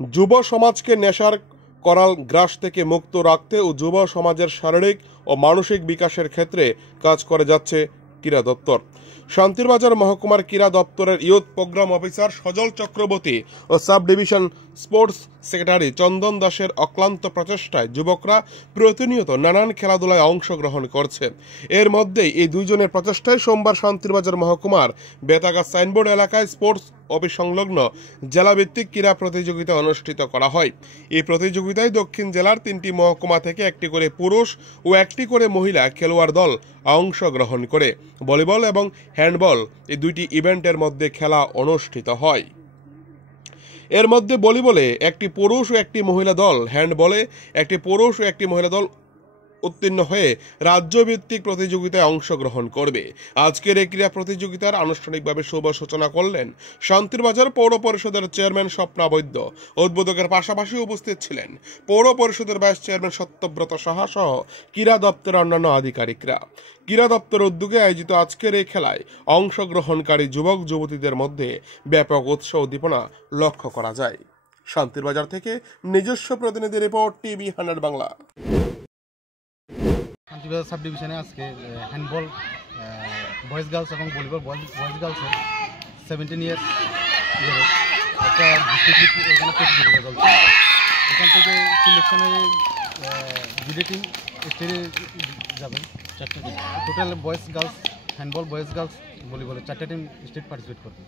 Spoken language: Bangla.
যুব সমাজকে নেশার করাল গ্রাস থেকে মুক্ত রাখতে ও যুব সমাজের শারীরিক ও মানসিক বিকাশের ক্ষেত্রে কাজ করে যাচ্ছে ক্রীড়া দপ্তর। শান্তিরবাজার মহকুমার ক্রীড়া দপ্তরের ইউথ প্রোগ্রাম অফিসার সজল চক্রবর্তী ও সাব ডিভিশন স্পোর্টস সেক্রেটারি চন্দন দাসের অক্লান্ত প্রচেষ্টায় যুবকরা প্রতিনিয়ত নানান খেলাধুলায় অংশগ্রহণ করছে। এর মধ্যেই এই দুইজনের প্রচেষ্টায় সোমবার শান্তিরবাজার মহকুমার বেতাগা সাইনবোর্ড এলাকায় স্পোর্টস অফিস সংলগ্ন জেলাভিত্তিক ক্রীড়া প্রতিযোগিতা অনুষ্ঠিত করা হয়। এই প্রতিযোগিতায় দক্ষিণ জেলার 3টি মহকুমা থেকে একটি করে পুরুষ ও একটি করে মহিলা খেলোয়াড় দল অংশগ্রহণ করে ভলিবল এবং হ্যান্ডবল এই দুইটি ইভেন্টের মধ্যে খেলা অনুষ্ঠিত হয়। এর মধ্যে ভলিবলে একটি পুরুষ ও একটি মহিলা দল, হ্যান্ডবলে একটি পুরুষ ও একটি মহিলা দল উত্তীর্ণ হয়ে রাজ্যভিত্তিক প্রতিযোগিতায় অংশগ্রহণ করবে। আজকের এই ক্রীড়া প্রতিযোগিতার আনুষ্ঠানিকভাবে শুভ সূচনা করলেন শান্তিরবাজার পৌর পরিষদের চেয়ারম্যান স্বপ্না বৈদ্য। উদ্বোধকের পাশাপাশি উপস্থিত ছিলেন পৌর পরিষদের ভাইস চেয়ারম্যান সত্যব্রত সাহা সহ ক্রীড়া দপ্তরের অন্যান্য আধিকারিকরা। ক্রীড়া দপ্তরের উদ্যোগে আয়োজিত আজকের এই খেলায় অংশগ্রহণকারী যুবক যুবতীদের মধ্যে ব্যাপক উৎসাহ উদ্দীপনা লক্ষ্য করা যায়। শান্তিরবাজার থেকে নিজস্ব প্রতিনিধি রিপোর্ট, টিভি 100 বাংলা। শান্তিরবাজার সাব ডিভিশনে আজকে হ্যান্ডবল বয়েজ গার্লস এবং ভলিবল বয়েজ গার্লসের 17 ইয়ার্স একটা ডিস্ট্রিক্ট এখানে প্রতিযোগিতা চলছে। এখান থেকে সিলেকশন হয়ে জিডি টিম স্টেটে যাবেন। 4টা team total boys girls handball boys girls ভলিবলের 4টা টিম স্টেট পার্টিসিপেট করবে।